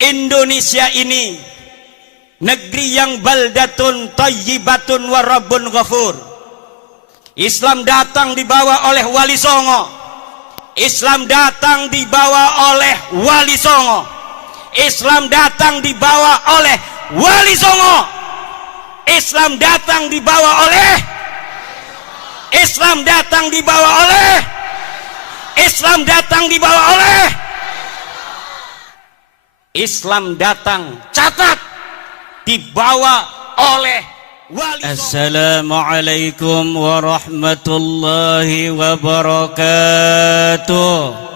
Indonesia ini negeri yang baldatun thayyibatun wa rabbun ghafur. Islam datang dibawa oleh Wali Songo. Islam datang dibawa oleh Wali Songo. Islam datang dibawa oleh Wali Songo. Islam datang dibawa oleh Islam datang dibawa oleh Islam datang dibawa oleh Islam datang, catat, dibawa oleh Wali Songo. Assalamualaikum warahmatullahi wabarakatuh.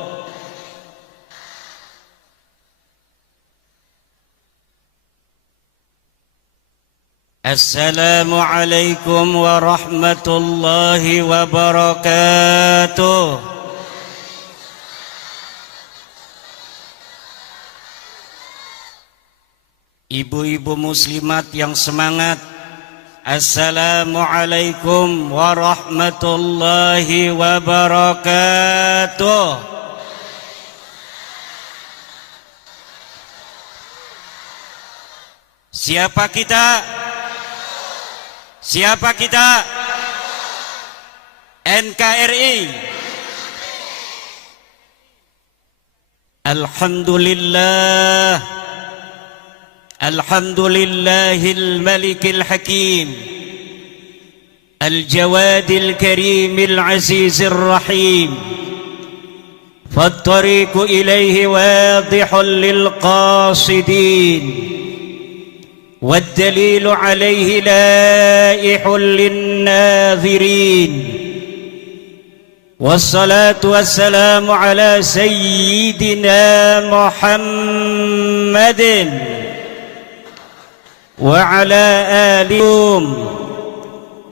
Assalamualaikum warahmatullahi wabarakatuh. Ibu-ibu muslimat yang semangat, Assalamualaikum warahmatullahi wabarakatuh. Siapa kita? Siapa kita? NKRI. Alhamdulillah. Alhamdulillahil malikil hakim. Al-jawadil karimil azizir rahim. Fattariqu ilaihi wadihun lil qasidin. والدليل عليه لائح للناظرين والصلاة والسلام على سيدنا محمد وعلى آله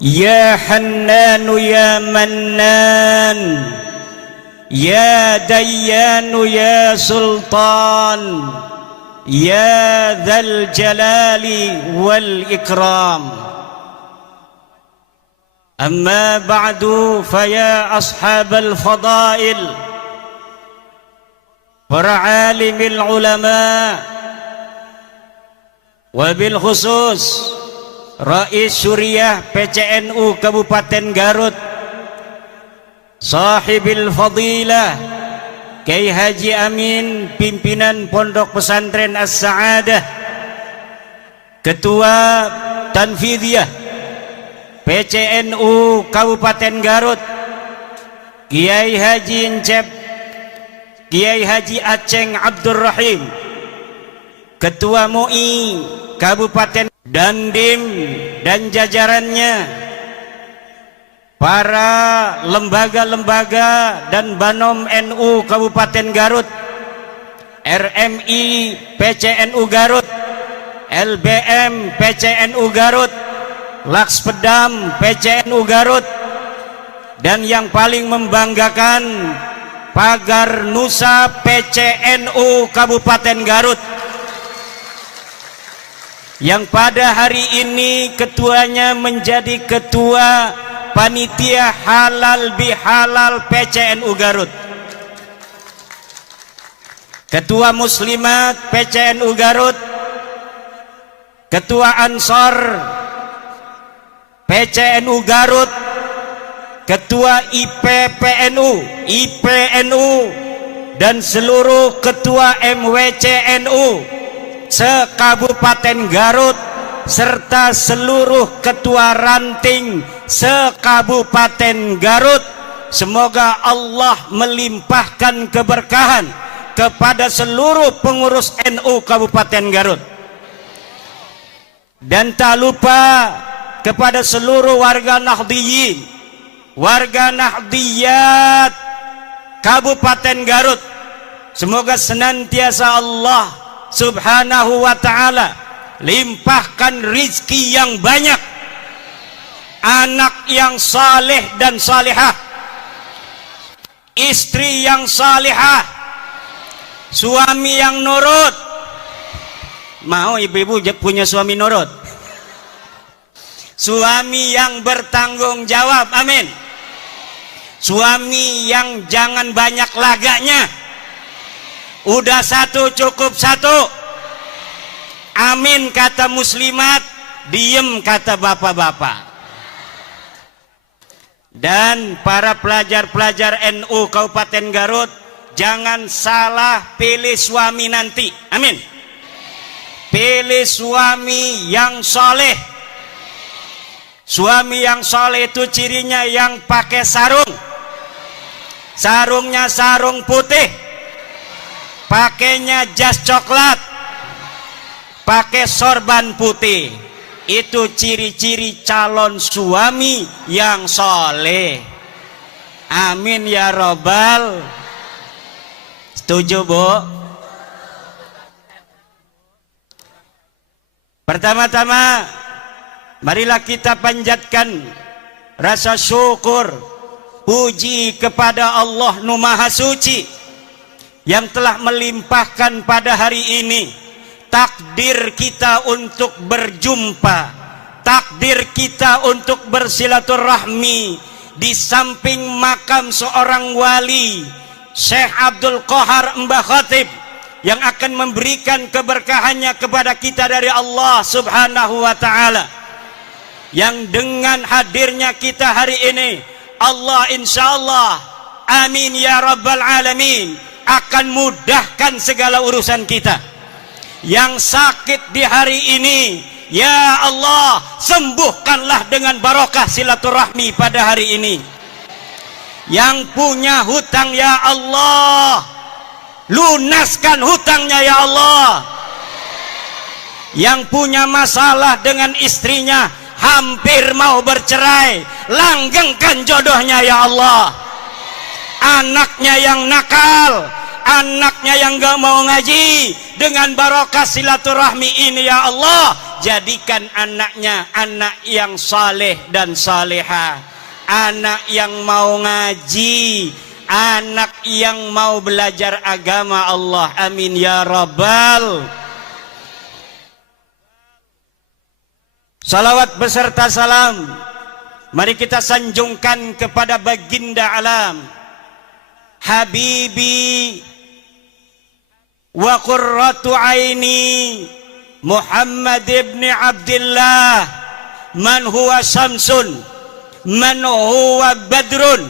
يا حنان يا منان يا ديان يا سلطان يا ذا الجلال والإكرام أما بعد فيا أصحاب الفضائل وعالم العلماء وبالخصوص رئيس Syuriah PCNU Kabupaten Garut صاحب الفضيلة Kiai Haji Amin, pimpinan Pondok Pesantren As-Sa'adah, Ketua Tanfidiyah PCNU Kabupaten Garut, Kiai Haji Encep, Kiai Haji Aceng Abdurrahim, Ketua MUI Kabupaten Dandim dan jajarannya, para lembaga-lembaga dan Banom NU Kabupaten Garut, RMI PCNU Garut, LBM PCNU Garut, Lakspedam PCNU Garut, dan yang paling membanggakan Pagar Nusa PCNU Kabupaten Garut, yang pada hari ini ketuanya menjadi ketua Panitia Halal Bihalal PCNU Garut, Ketua Muslimat PCNU Garut, Ketua Ansor PCNU Garut, Ketua IPNU, dan seluruh Ketua MWCNU se-Kabupaten Garut, serta seluruh ketua ranting se-Kabupaten Garut. Semoga Allah melimpahkan keberkahan kepada seluruh pengurus NU Kabupaten Garut. Dan tak lupa kepada seluruh warga Nahdliyin, warga Nahdliyat Kabupaten Garut. Semoga senantiasa Allah Subhanahu wa ta'ala limpahkan rizki yang banyak, anak yang saleh dan salihah, istri yang salihah, suami yang nurut. Mau ibu-ibu punya suami nurut? Suami yang bertanggung jawab, amin. Suami yang jangan banyak laganya, udah satu cukup satu. Amin kata muslimat, diem kata bapak-bapak. Dan para pelajar-pelajar NU Kabupaten Garut, jangan salah pilih suami nanti. Amin. Pilih suami yang soleh. Suami yang soleh itu cirinya yang pakai sarung. Sarungnya sarung putih, pakainya jas coklat, pakai sorban putih. Itu ciri-ciri calon suami yang soleh. Amin ya robbal. Setuju, Bu? Pertama-tama, marilah kita panjatkan rasa syukur, puji kepada Allah Nu Maha Suci yang telah melimpahkan pada hari ini takdir kita untuk berjumpa, takdir kita untuk bersilaturahmi di samping makam seorang wali, Syekh Abdul Qahar Mbah Khatib, yang akan memberikan keberkahannya kepada kita dari Allah Subhanahu wa ta'ala. Yang dengan hadirnya kita hari ini, Allah insyaallah, amin ya rabbal alamin, akan mudahkan segala urusan kita. Yang sakit di hari ini, ya Allah, sembuhkanlah dengan barokah silaturahmi pada hari ini. Yang punya hutang, ya Allah, lunaskan hutangnya, ya Allah. Yang punya masalah dengan istrinya, hampir mau bercerai, langgengkan jodohnya, ya Allah. Anaknya yang nakal, anaknya yang gak mau ngaji, dengan barokah silaturahmi ini, ya Allah, jadikan anaknya anak yang saleh dan saleha, anak yang mau ngaji, anak yang mau belajar agama Allah. Amin ya rabbal. Salawat beserta salam mari kita sanjungkan kepada baginda alam, habibi wa qurratu aini, Muhammad ibn Abdullah, man huwa syamsun, man huwa badrun,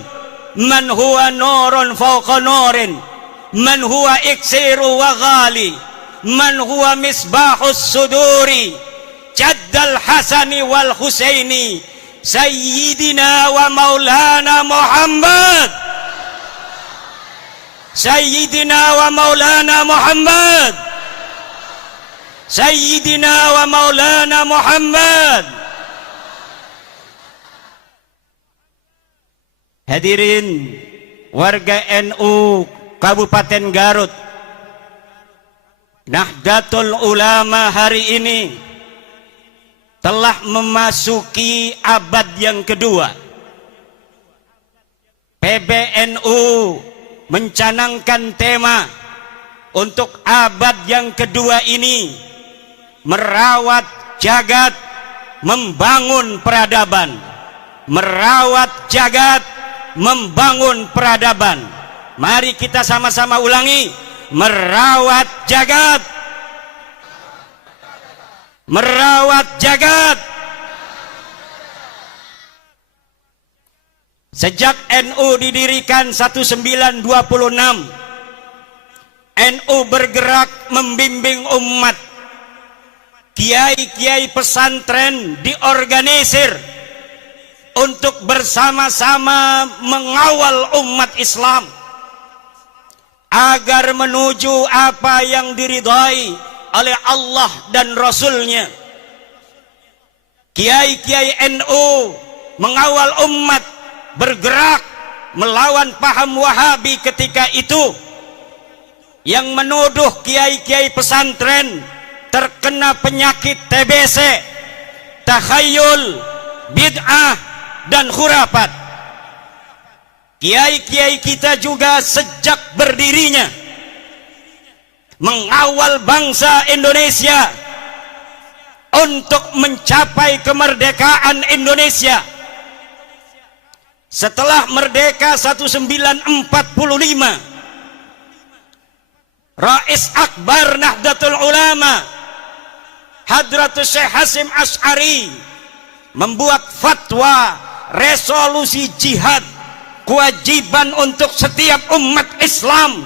man huwa nurun fawqa nurin, man huwa iksiru wa ghali, man huwa misbahus suduri, jaddal hasani wal husaini, sayyidina wa maulana Muhammad, sayyidina wa maulana Muhammad, sayyidina wa maulana Muhammad. Hadirin warga NU Kabupaten Garut, Nahdlatul Ulama hari ini telah memasuki abad yang kedua. PBNU mencanangkan tema untuk abad yang kedua ini, merawat jagat, membangun peradaban. Merawat jagat, membangun peradaban. Mari kita sama-sama ulangi, merawat jagat, merawat jagat. Sejak NU didirikan 1926, NU bergerak membimbing umat. Kiai-kiai pesantren diorganisir untuk bersama-sama mengawal umat Islam agar menuju apa yang diridhai oleh Allah dan Rasulnya. Kiai-kiai NU mengawal umat bergerak melawan paham Wahabi ketika itu, yang menuduh kiai-kiai pesantren terkena penyakit TBC, takhayul, bid'ah, dan khurafat. Kiai-kiai kita juga sejak berdirinya mengawal bangsa Indonesia untuk mencapai kemerdekaan Indonesia. Setelah merdeka 1945, Rais Akbar Nahdlatul Ulama Hadratus Syekh Hasyim Asy'ari membuat fatwa resolusi jihad, kewajiban untuk setiap umat Islam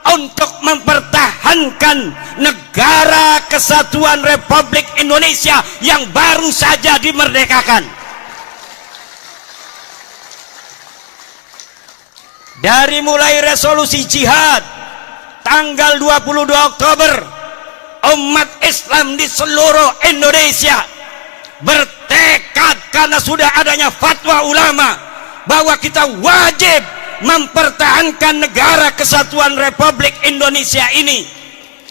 untuk mempertahankan negara kesatuan Republik Indonesia yang baru saja dimerdekakan. Dari mulai resolusi jihad tanggal 22 Oktober, umat Islam di seluruh Indonesia bertekad karena sudah adanya fatwa ulama bahwa kita wajib mempertahankan negara kesatuan Republik Indonesia ini.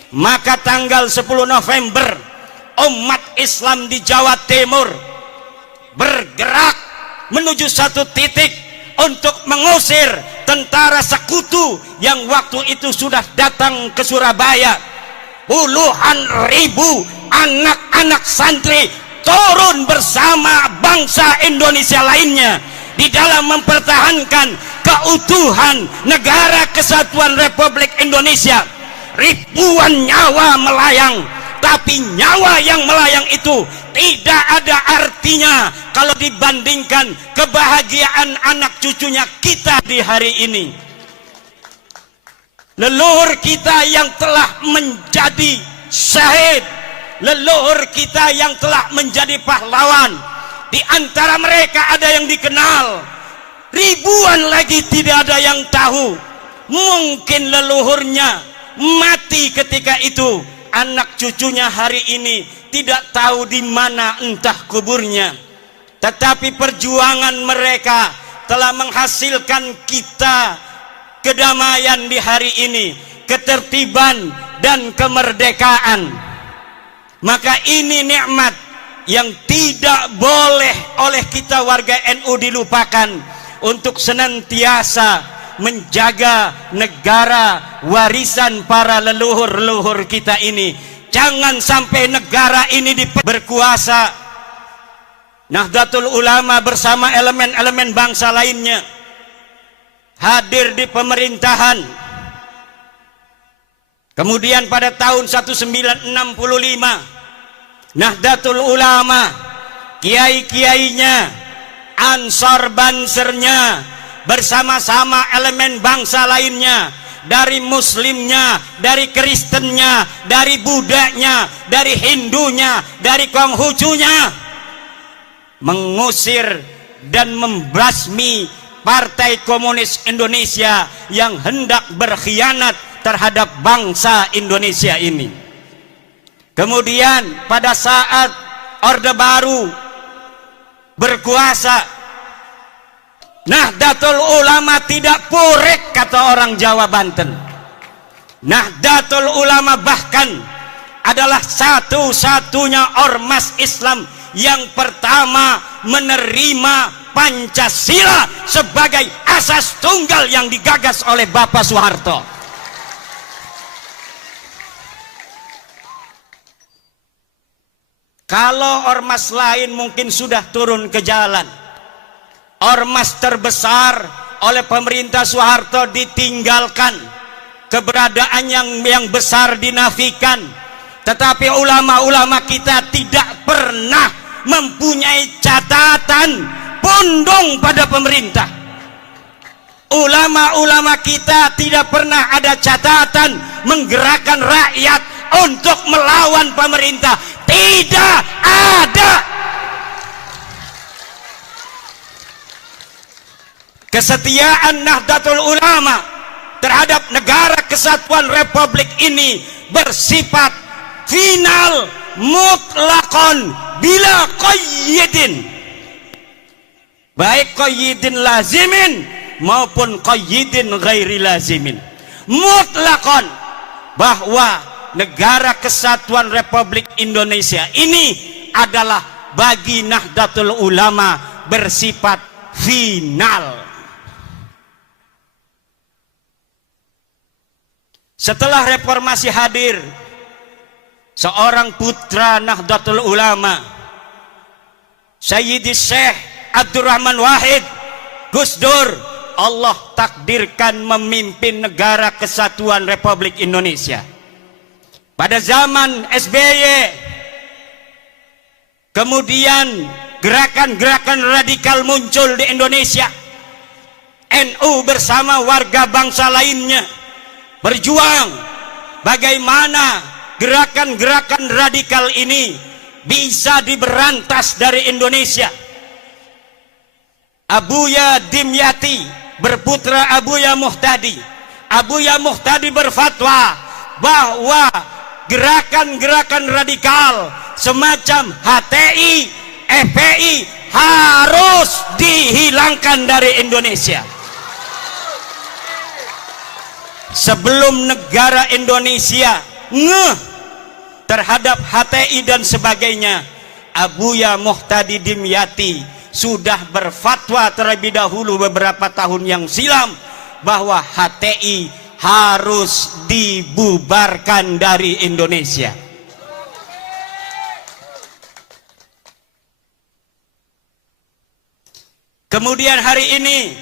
Maka tanggal 10 November umat Islam di Jawa Timur bergerak menuju satu titik untuk mengusir tentara sekutu yang waktu itu sudah datang ke Surabaya. Puluhan ribu anak-anak santri turun bersama bangsa Indonesia lainnya di dalam mempertahankan keutuhan negara kesatuan Republik Indonesia. Ribuan nyawa melayang, tapi nyawa yang melayang itu tidak ada artinya kalau dibandingkan kebahagiaan anak cucunya kita di hari ini. Leluhur kita yang telah menjadi syahid, leluhur kita yang telah menjadi pahlawan, di antara mereka ada yang dikenal, ribuan lagi tidak ada yang tahu. Mungkin leluhurnya mati ketika itu, anak cucunya hari ini tidak tahu di mana entah kuburnya. Tetapi perjuangan mereka telah menghasilkan kita kedamaian di hari ini, ketertiban dan kemerdekaan. Maka ini nikmat yang tidak boleh oleh kita warga NU dilupakan untuk senantiasa menjaga negara warisan para leluhur-leluhur kita ini. Jangan sampai negara ini berkuasa. Nahdlatul Ulama bersama elemen-elemen bangsa lainnya hadir di pemerintahan. Kemudian pada tahun 1965 Nahdlatul Ulama, kiai-kiainya, ansor bansernya bersama-sama elemen bangsa lainnya, dari muslimnya, dari kristennya, dari budanya, dari hindunya, dari konghucunya, mengusir dan membasmi Partai Komunis Indonesia yang hendak berkhianat terhadap bangsa Indonesia ini. Kemudian pada saat Orde Baru berkuasa, Nahdlatul Ulama tidak purek, kata orang Jawa Banten. Nahdlatul Ulama bahkan adalah satu-satunya ormas Islam yang pertama menerima Pancasila sebagai asas tunggal yang digagas oleh Bapak Soeharto. Kalau ormas lain mungkin sudah turun ke jalan, ormas terbesar oleh pemerintah Soeharto ditinggalkan, keberadaan yang besar dinafikan. Tetapi ulama-ulama kita tidak pernah mempunyai catatan pondong pada pemerintah. Ulama-ulama kita tidak pernah ada catatan menggerakkan rakyat untuk melawan pemerintah. Tidak ada. Kesetiaan Nahdlatul Ulama terhadap negara kesatuan Republik ini bersifat final, mutlakon, bila qayyidin, baik qayyidin lazimin maupun qayyidin ghairi lazimin. Mutlakon, bahwa negara kesatuan Republik Indonesia ini adalah bagi Nahdlatul Ulama bersifat final. Setelah reformasi hadir seorang putra Nahdlatul Ulama, Sayyidi Syekh Abdurrahman Wahid, Gus Dur, Allah takdirkan memimpin negara kesatuan Republik Indonesia. Pada zaman SBY Kemudian gerakan-gerakan radikal muncul di Indonesia. NU bersama warga bangsa lainnya berjuang bagaimana gerakan-gerakan radikal ini bisa diberantas dari Indonesia. Abuya Dimyati berputra Abuya Muhtadi. Abuya Muhtadi berfatwa bahwa gerakan-gerakan radikal semacam HTI, FPI harus dihilangkan dari Indonesia. Sebelum negara Indonesia ngeh terhadap HTI dan sebagainya, Abuya Muhtadi Dimyati sudah berfatwa terlebih dahulu beberapa tahun yang silam bahwa HTI harus dibubarkan dari Indonesia. Kemudian hari ini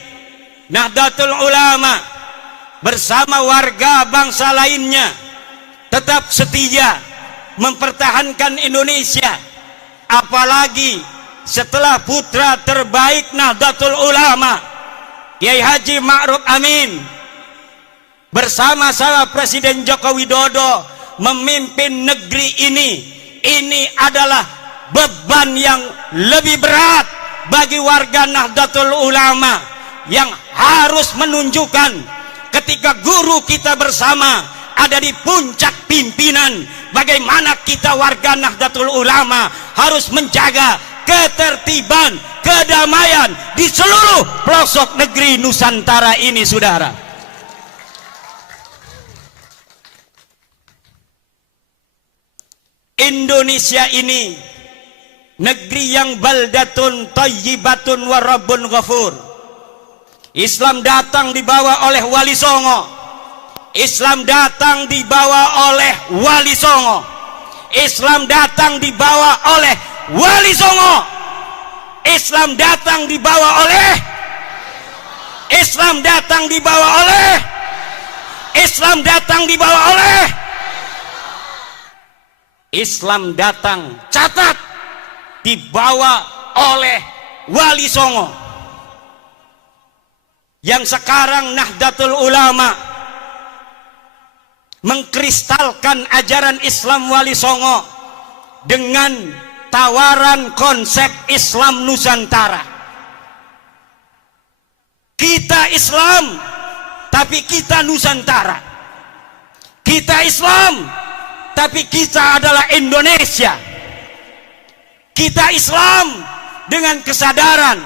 Nahdlatul Ulama bersama warga bangsa lainnya tetap setia mempertahankan Indonesia, apalagi setelah putra terbaik Nahdlatul Ulama Kiai Haji Ma'ruf Amin bersama-sama Presiden Joko Widodo memimpin negeri ini adalah beban yang lebih berat bagi warga Nahdlatul Ulama yang harus menunjukkan ketika guru kita bersama ada di puncak pimpinan, bagaimana kita warga Nahdlatul Ulama harus menjaga ketertiban, kedamaian di seluruh pelosok negeri Nusantara ini, saudara. Indonesia ini negeri yang baldatun thayyibatun wa rabbun ghafur. Islam datang dibawa oleh Wali Songo. Islam datang dibawa oleh Wali Songo. Islam datang dibawa oleh Wali Songo. Islam datang dibawa oleh Islam datang dibawa oleh Islam datang dibawa oleh Islam datang, catat, dibawa oleh Wali Songo. Yang sekarang Nahdlatul Ulama mengkristalkan ajaran Islam Wali Songo dengan tawaran konsep Islam Nusantara. Kita Islam, tapi kita Nusantara. Kita Islam, tapi kita adalah Indonesia. Kita Islam dengan kesadaran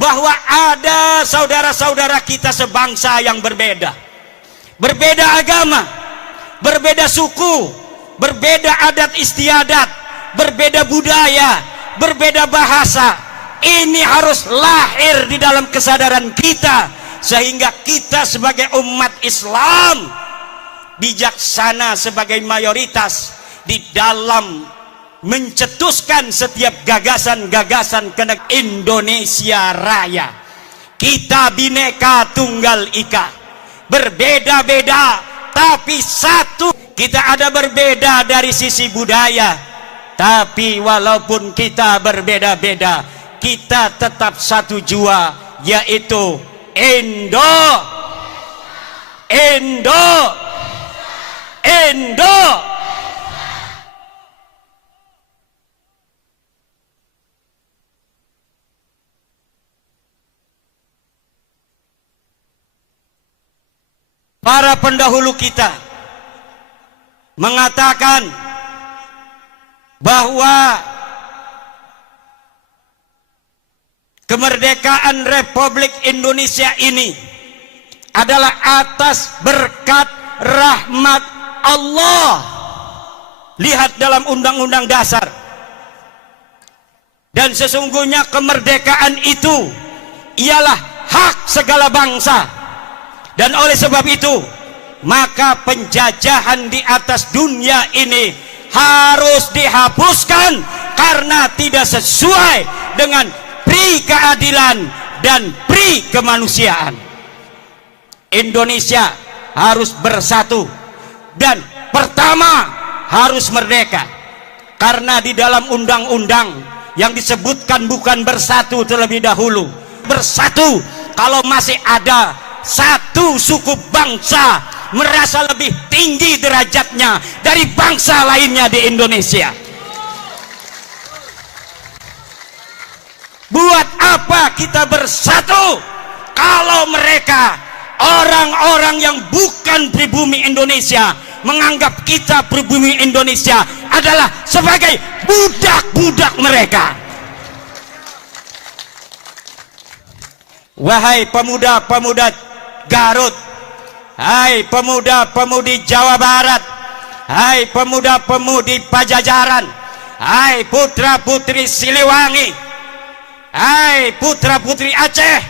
bahwa ada saudara-saudara kita sebangsa yang berbeda. Berbeda agama, berbeda suku, berbeda adat istiadat, berbeda budaya, berbeda bahasa. Ini harus lahir di dalam kesadaran kita, sehingga kita sebagai umat Islam bijaksana sebagai mayoritas di dalam mencetuskan setiap gagasan-gagasan ke Indonesia Raya. Kita Bhinneka Tunggal Ika, berbeda-beda tapi satu. Kita ada berbeda dari sisi budaya, tapi walaupun kita berbeda-beda, kita tetap satu jua, yaitu Indo. Para pendahulu kita mengatakan bahwa kemerdekaan Republik Indonesia ini adalah atas berkat rahmat Allah. Lihat dalam Undang-Undang Dasar. Dan sesungguhnya kemerdekaan itu ialah hak segala bangsa. Dan oleh sebab itu, maka penjajahan di atas dunia ini harus dihapuskan karena tidak sesuai dengan pri keadilan dan pri kemanusiaan. Indonesia harus bersatu dan pertama harus merdeka. Karena di dalam undang-undang yang disebutkan bukan bersatu terlebih dahulu. Bersatu kalau masih ada satu suku bangsa merasa lebih tinggi derajatnya dari bangsa lainnya di Indonesia. Buat apa kita bersatu kalau mereka orang-orang yang bukan pribumi Indonesia menganggap kita pribumi Indonesia adalah sebagai budak-budak mereka. Wahai pemuda-pemuda Garut, hai pemuda-pemudi Jawa Barat, hai pemuda-pemudi Pajajaran, hai putra-putri Siliwangi, hai putra-putri Aceh,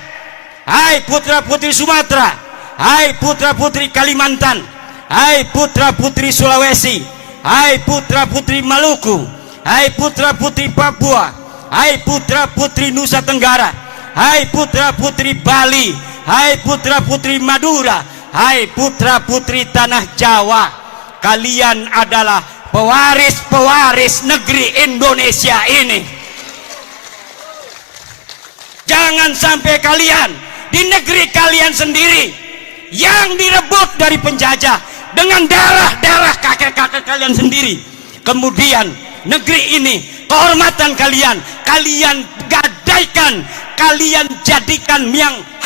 hai putra-putri Sumatera, hai putra-putri Kalimantan, hai putra-putri Sulawesi, hai putra-putri Maluku, hai putra-putri Papua, hai putra-putri Nusa Tenggara, hai putra-putri Bali, hai putra-putri Madura, hai putra-putri tanah Jawa. Kalian adalah pewaris-pewaris negeri Indonesia ini. Jangan sampai kalian di negeri kalian sendiri yang direbut dari penjajah dengan darah-darah kakek-kakek kalian sendiri, kemudian negeri ini, kehormatan kalian, kalian gadaikan, kalian jadikan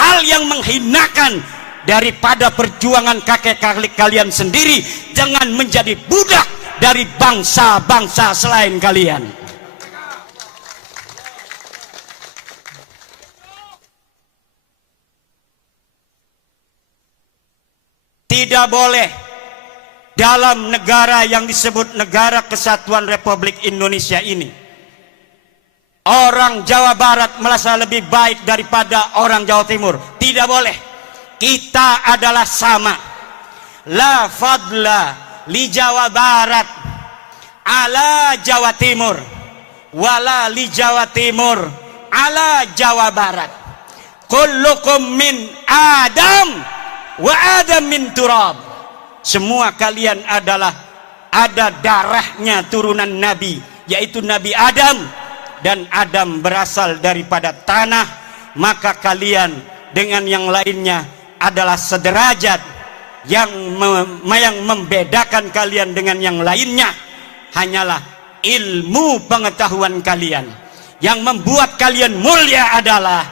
hal yang menghinakan daripada perjuangan kakek-kakek kalian sendiri, jangan menjadi budak dari bangsa-bangsa selain kalian. Tidak boleh dalam negara yang disebut Negara Kesatuan Republik Indonesia ini orang Jawa Barat merasa lebih baik daripada orang Jawa Timur. Tidak boleh. Kita adalah sama. La fadla li Jawa Barat ala Jawa Timur, wala li Jawa Timur ala Jawa Barat. Kullukum min Adam wa Adam min turab. Semua kalian adalah ada darahnya turunan Nabi, yaitu Nabi Adam, dan Adam berasal daripada tanah. Maka kalian dengan yang lainnya adalah sederajat. Yang membedakan kalian dengan yang lainnya hanyalah ilmu pengetahuan kalian. Yang membuat kalian mulia adalah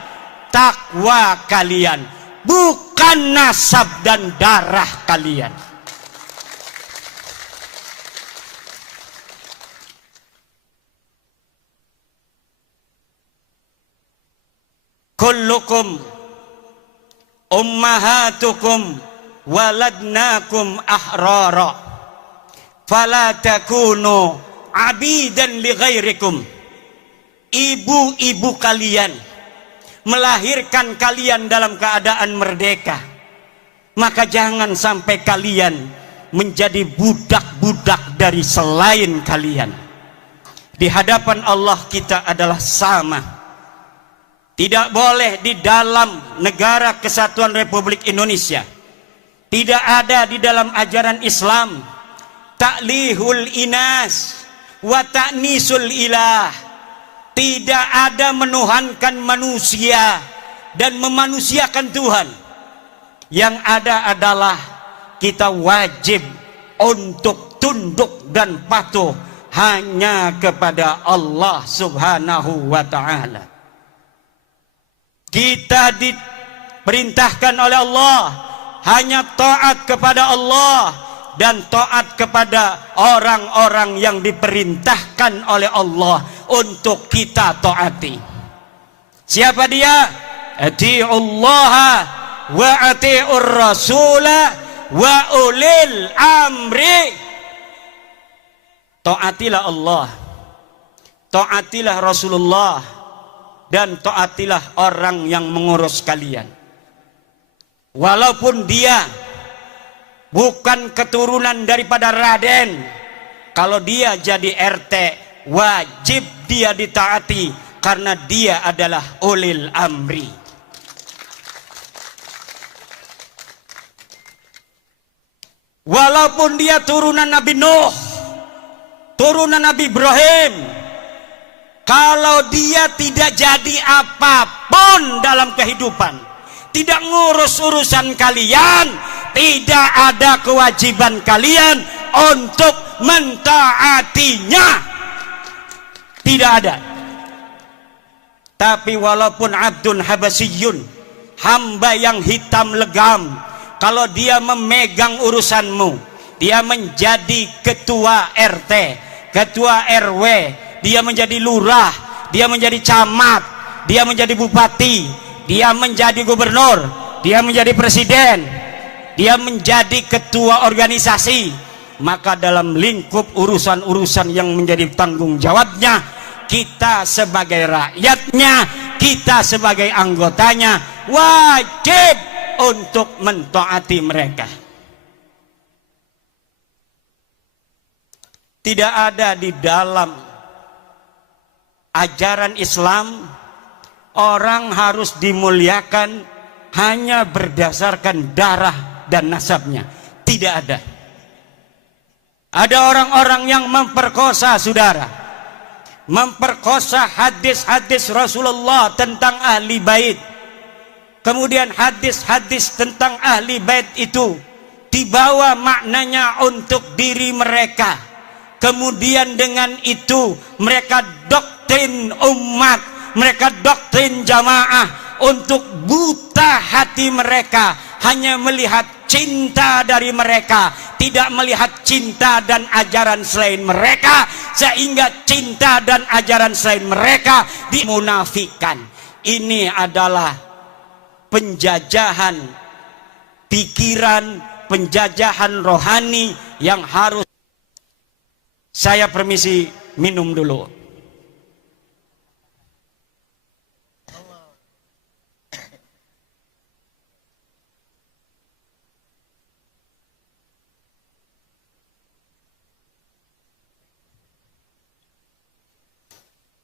takwa kalian, bukan nasab dan darah kalian. Kullukum ummahatukum waladnakum ahrara fala takunu abidan li ghairikum. Ibu-ibu kalian melahirkan kalian dalam keadaan merdeka, maka jangan sampai kalian menjadi budak-budak dari selain kalian. Di hadapan Allah kita adalah sama. Tidak boleh di dalam Negara Kesatuan Republik Indonesia, tidak ada di dalam ajaran Islam ta'lihul inas wa ta'nisul ilah. Tidak ada menuhankan manusia dan memanusiakan Tuhan. Yang ada adalah kita wajib untuk tunduk dan patuh hanya kepada Allah Subhanahu wa ta'ala. Kita diperintahkan oleh Allah hanya taat kepada Allah dan taat kepada orang-orang yang diperintahkan oleh Allah untuk kita taati. Siapa dia? Atiullaha wa atiur rasula wa ulil amri. Taatilah Allah, taatilah Rasulullah, dan taatilah orang yang mengurus kalian. Walaupun dia bukan keturunan daripada Raden, kalau dia jadi RT wajib dia ditaati karena dia adalah ulil amri. Walaupun dia turunan Nabi Nuh, turunan Nabi Ibrahim. Kalau dia tidak jadi apapun dalam kehidupan, tidak ngurus urusan kalian, tidak ada kewajiban kalian untuk mentaatinya. Tidak ada. Tapi walaupun abdun habasyun, hamba yang hitam legam, kalau dia memegang urusanmu, dia menjadi ketua RT, ketua RW, dia menjadi lurah, dia menjadi camat, dia menjadi bupati, dia menjadi gubernur, dia menjadi presiden, dia menjadi ketua organisasi, maka dalam lingkup urusan-urusan yang menjadi tanggung jawabnya, kita sebagai rakyatnya, kita sebagai anggotanya wajib untuk mentaati mereka. Tidak ada di dalam ajaran Islam orang harus dimuliakan hanya berdasarkan darah dan nasabnya. Tidak ada. Ada orang-orang yang memperkosa saudara, memperkosa hadis-hadis Rasulullah tentang ahli bait. Kemudian hadis-hadis tentang ahli bait itu dibawa maknanya untuk diri mereka. Kemudian dengan itu mereka doktrin umat, mereka doktrin jamaah untuk buta hati mereka, hanya melihat cinta dari mereka, tidak melihat cinta dan ajaran selain mereka, sehingga cinta dan ajaran selain mereka dimunafikan. Ini adalah penjajahan pikiran, penjajahan rohani yang harus. Saya permisi minum dulu.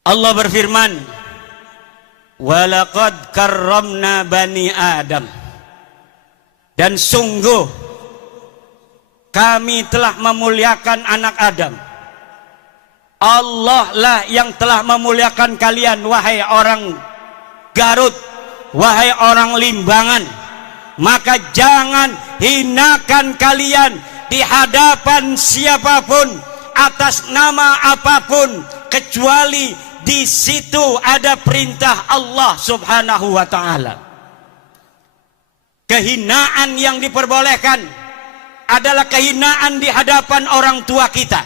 Allah berfirman, "Walaqad karramna bani Adam." Dan sungguh kami telah memuliakan anak Adam. Allah lah yang telah memuliakan kalian, wahai orang Garut, wahai orang Limbangan. Maka jangan hinakan kalian di hadapan siapapun atas nama apapun, kecuali di situ ada perintah Allah Subhanahu wa taala. Kehinaan yang diperbolehkan adalah kehinaan di hadapan orang tua kita.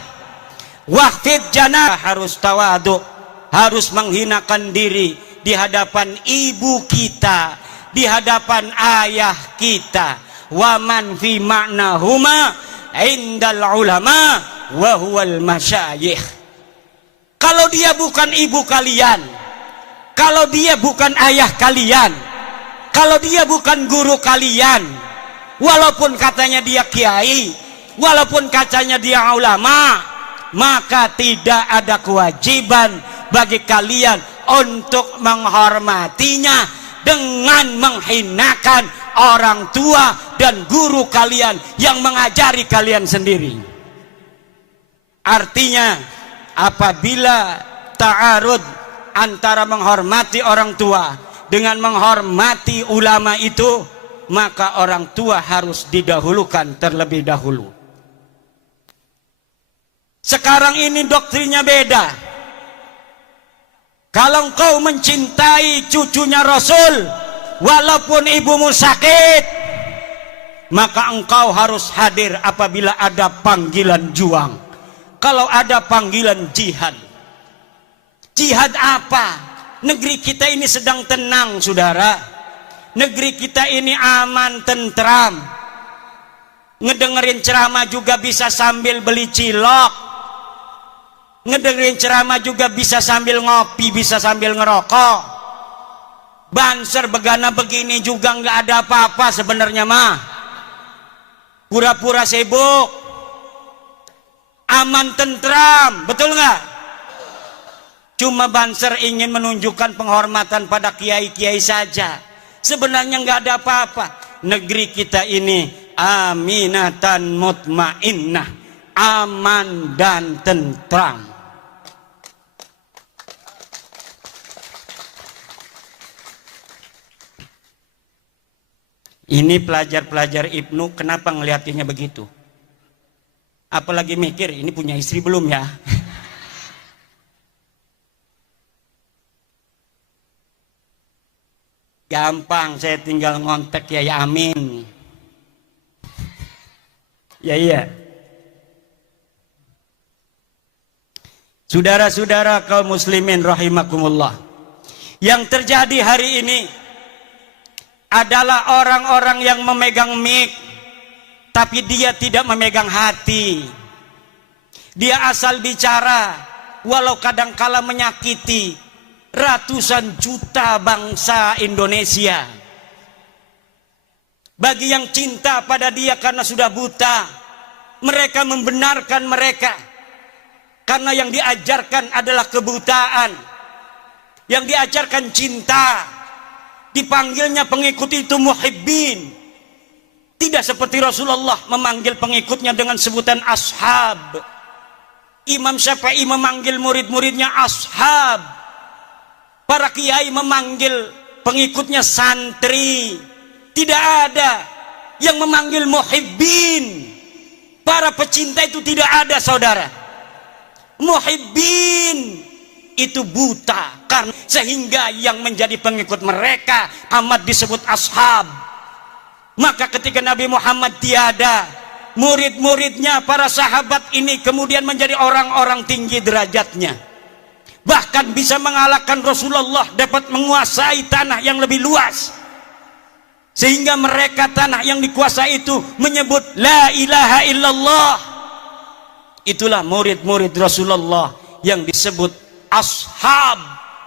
Waqfid janah, harus tawadhu, harus menghinakan diri di hadapan ibu kita, di hadapan ayah kita. Wa man fi ma'nahuma indal ulama wa huwal masyayikh. Kalau dia bukan ibu kalian, kalau dia bukan ayah kalian, kalau dia bukan guru kalian, walaupun katanya dia kiai, walaupun katanya dia ulama, maka tidak ada kewajiban bagi kalian untuk menghormatinya dengan menghinakan orang tua dan guru kalian yang mengajari kalian sendiri. Artinya apabila ta'arud antara menghormati orang tua dengan menghormati ulama itu, maka orang tua harus didahulukan terlebih dahulu. Sekarang ini doktrinnya beda. Kalau engkau mencintai cucunya Rasul, walaupun ibumu sakit, maka engkau harus hadir apabila ada panggilan juang. Kalau ada panggilan jihad. Jihad apa? Negeri kita ini sedang tenang, saudara. Negeri kita ini aman, tentram. Ngedengerin ceramah juga bisa sambil beli cilok. Ngedengerin ceramah juga bisa sambil ngopi, bisa sambil ngerokok. Banser begana begini juga nggak ada apa-apa sebenarnya mah. Pura-pura sibuk. Aman tentram, betul nggak? Cuma Banser ingin menunjukkan penghormatan pada kiai-kiai saja. Sebenarnya nggak ada apa-apa. Negeri kita ini aminatan mutmainnah, aman dan tentram. Ini pelajar-pelajar Ibnu kenapa ngeliatinnya begitu? Apalagi mikir ini punya istri belum ya? Gampang, saya tinggal ngontek ya Amin. Ya iya. Saudara-saudara kaum muslimin rahimakumullah. Yang terjadi hari ini adalah orang-orang yang memegang mic, tapi dia tidak memegang hati. Dia asal bicara, walau kadangkala menyakiti ratusan juta bangsa Indonesia. Bagi yang cinta pada dia karena sudah buta, mereka membenarkan mereka. Karena yang diajarkan adalah kebutaan. Yang diajarkan cinta. Dipanggilnya pengikut itu muhibbin. Tidak seperti Rasulullah memanggil pengikutnya dengan sebutan ashab. Imam Syafi'i memanggil murid-muridnya ashab. Para kiai memanggil pengikutnya santri. Tidak ada yang memanggil muhibbin. Para pecinta itu tidak ada, saudara. Muhibbin itu buta karena sehingga yang menjadi pengikut mereka amat disebut ashab. Maka ketika Nabi Muhammad tiada, murid-muridnya para sahabat ini kemudian menjadi orang-orang tinggi derajatnya, bahkan bisa mengalahkan Rasulullah, dapat menguasai tanah yang lebih luas, sehingga mereka tanah yang dikuasai itu menyebut la ilaha illallah. Itulah murid-murid Rasulullah yang disebut ashab,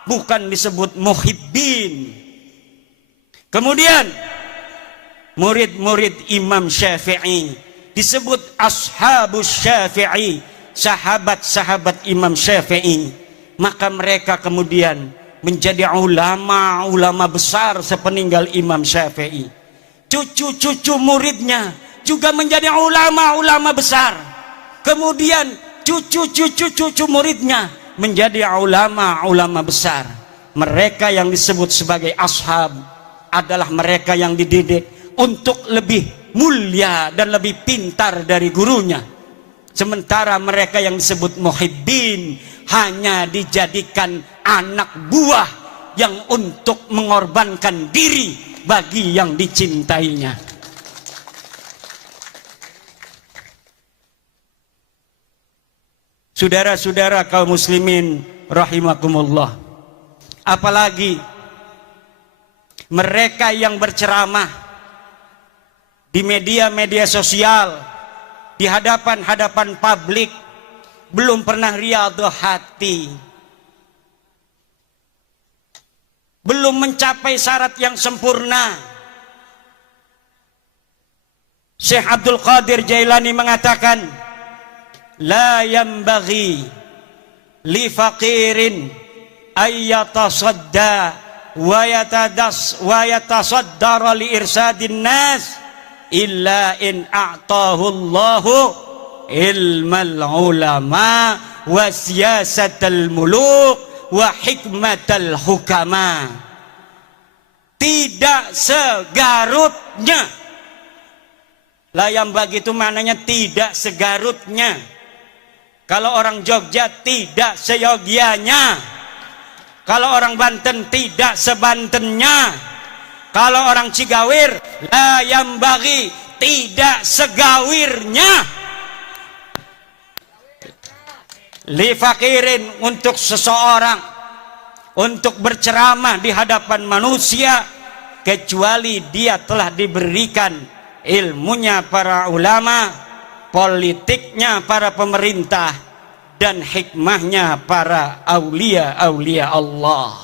bukan disebut muhibbin. Kemudian murid-murid Imam Syafi'i disebut ashabus Syafi'i, sahabat-sahabat Imam Syafi'i. Maka mereka kemudian menjadi ulama-ulama besar sepeninggal Imam Syafi'i. Cucu-cucu muridnya juga menjadi ulama-ulama besar. Kemudian cucu-cucu muridnya menjadi ulama-ulama besar. Mereka yang disebut sebagai ashab adalah mereka yang dididik untuk lebih mulia dan lebih pintar dari gurunya. Sementara mereka yang disebut muhibbin hanya dijadikan anak buah yang untuk mengorbankan diri bagi yang dicintainya. Saudara-saudara kaum muslimin rahimakumullah, apalagi mereka yang berceramah di media-media sosial, di hadapan-hadapan publik, belum pernah riyadhah hati, belum mencapai syarat yang sempurna. Syekh Abdul Qadir Jailani mengatakan, la yambaghi li faqirin ayyatasadda wa yatasaddara li irsadin nas illa in a'tahu Allahu ilmal ulama wa siyasatal muluk wa hikmatal hukama. Tidak segarutnya. Layam bagi itu maknanya tidak segarutnya. Kalau orang Jogja tidak seyogianya. Kalau orang Banten tidak sebantennya. Kalau orang Cigawir layam bagi tidak segawirnya. Li fakirin, untuk seseorang untuk berceramah di hadapan manusia kecuali dia telah diberikan ilmunya para ulama, politiknya para pemerintah, dan hikmahnya para aulia-aulia Allah.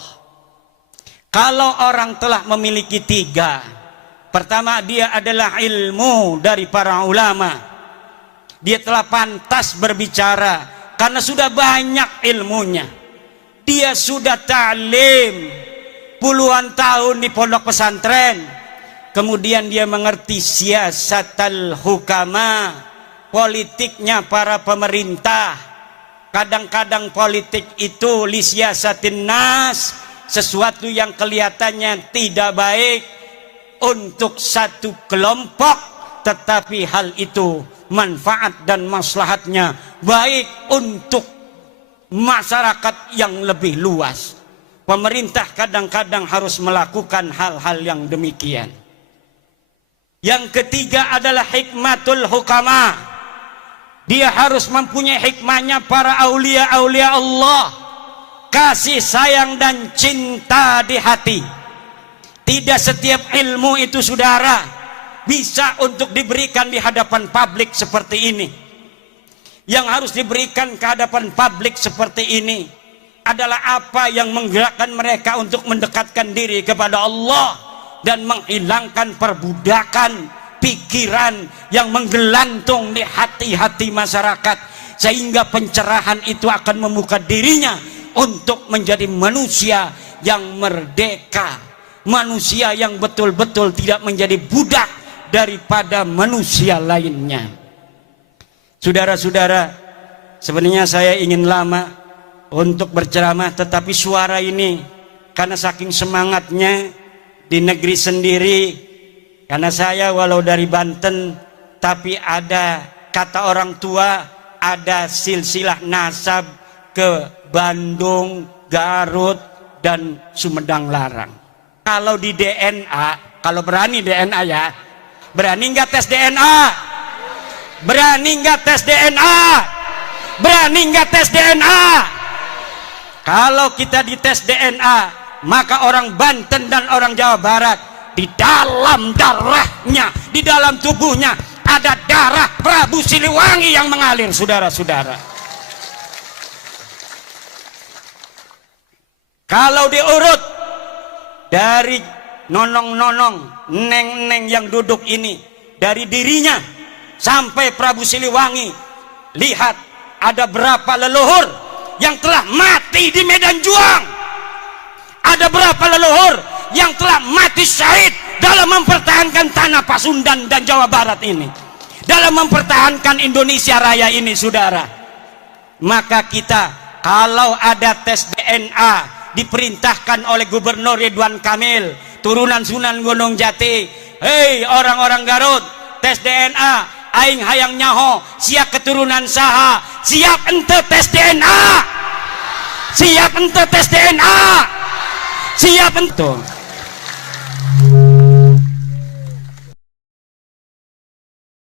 Kalau orang telah memiliki tiga, pertama dia adalah ilmu dari para ulama, dia telah pantas berbicara karena sudah banyak ilmunya. Dia sudah ta'lim puluhan tahun di pondok pesantren. Kemudian dia mengerti siasatal hukama, politiknya para pemerintah. Kadang-kadang politik itu lisiasatin nas, sesuatu yang kelihatannya tidak baik untuk satu kelompok, tetapi hal itu manfaat dan maslahatnya baik untuk masyarakat yang lebih luas. Pemerintah kadang-kadang harus melakukan hal-hal yang demikian. Yang ketiga adalah hikmatul hukama. Dia harus mempunyai hikmahnya para aulia-aulia Allah. Kasih sayang dan cinta di hati. Tidak setiap ilmu itu saudara bisa untuk diberikan di hadapan publik seperti ini. Yang harus diberikan ke hadapan publik seperti ini adalah apa yang menggerakkan mereka untuk mendekatkan diri kepada Allah dan menghilangkan perbudakan pikiran yang menggelantung di hati-hati masyarakat, sehingga pencerahan itu akan membuka dirinya untuk menjadi manusia yang merdeka, manusia yang betul-betul tidak menjadi budak daripada manusia lainnya. Saudara-saudara, sebenarnya saya ingin lama untuk berceramah, tetapi suara ini karena saking semangatnya di negeri sendiri, karena saya walau dari Banten tapi ada kata orang tua, ada silsilah nasab ke Bandung, Garut dan Sumedang Larang. Kalau di DNA, kalau berani DNA ya, berani nggak tes DNA? Berani nggak tes DNA? Berani nggak tes DNA? Kalau kita dites DNA, maka orang Banten dan orang Jawa Barat, di dalam darahnya, di dalam tubuhnya ada darah Prabu Siliwangi yang mengalir, saudara-saudara. Kalau diurut dari nonong-nonong, neng-neng yang duduk ini, dari dirinya sampai Prabu Siliwangi, lihat ada berapa leluhur yang telah mati di medan juang. Ada berapa leluhur yang telah mati syahid dalam mempertahankan tanah Pasundan dan Jawa Barat ini, dalam mempertahankan Indonesia Raya ini, saudara. Maka kita kalau ada tes DNA diperintahkan oleh Gubernur Ridwan Kamil, turunan Sunan Gunung Jati, hei orang-orang Garut, tes DNA, aing hayang nyaho siap keturunan saha, siap ente tes DNA, siap ente tes DNA, siap ente.